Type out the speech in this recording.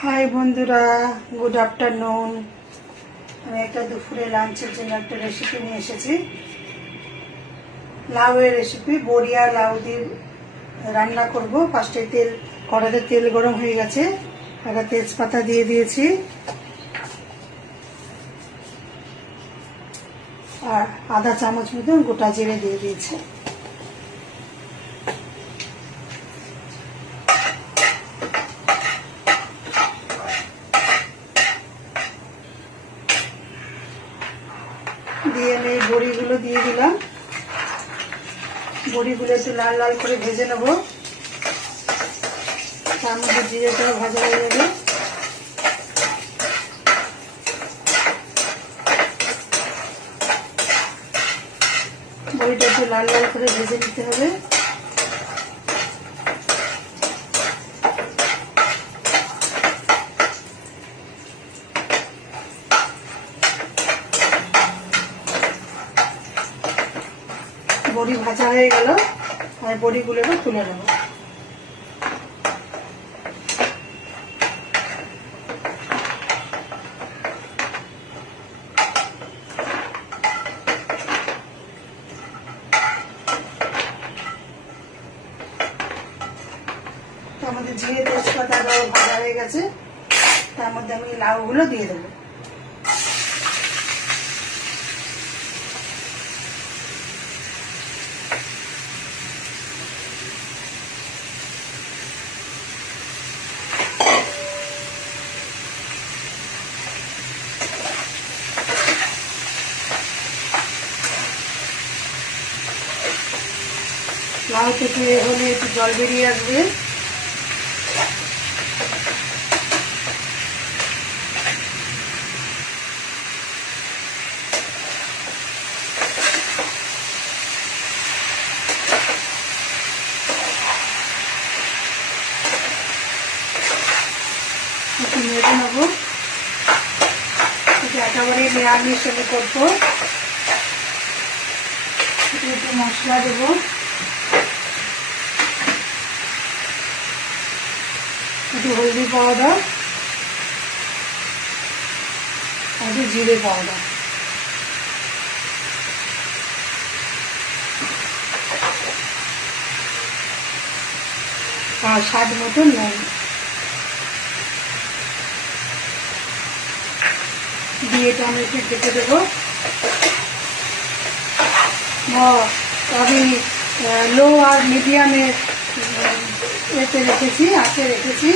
High বন্ধুরা, good afternoon. আমি একটা দুপুরে লাঞ্চের জন্য একটা রেসিপি নিয়ে এসেছি। লাউয়ের রেসিপি, বড়ি আর লাউ দিয়ে রান্না করব। ফার্স্টে কড়াইতে তেল গরম হয়ে গেছে, একটা তেজপাতা দিয়ে দিয়েছি আর আধা চামচ মতন গোটা জিরে দিয়ে দিয়েছি। দিয়ে আমি এই বড়িগুলো দিয়ে দিলাম। বড়িগুলো একটু লাল লাল করে ভেজে নেব, তার মধ্যে জিরেটাও ভাজা হয়ে যাবে। বড়িটা একটু লাল লাল করে ভেজে নিতে হবে। বড়ি ভাজা হয়ে গেল, আর বড়িগুলো এবার তুলে নেব। তার মধ্যে জিরে তেজপাতা ভাজা হয়ে গেছে, তার মধ্যে আমি লাউগুলো দিয়ে দেবো। লাউ থেকে হলে একটু জল বেরিয়ে আসবে। একটু নেড়ে নেবো, একেবারে নিরামিষ আমি করবো। একটু মশলা দেবো, একটু হলদি পাউডার, একটু জিরে পাউডার, আর স্বাদ মতো নুন দিয়ে এটা আমি একটু ঢেকে দেবো। আমি লো আর মিডিয়ামে এতে রেখেছি, আঁচে রেখেছি।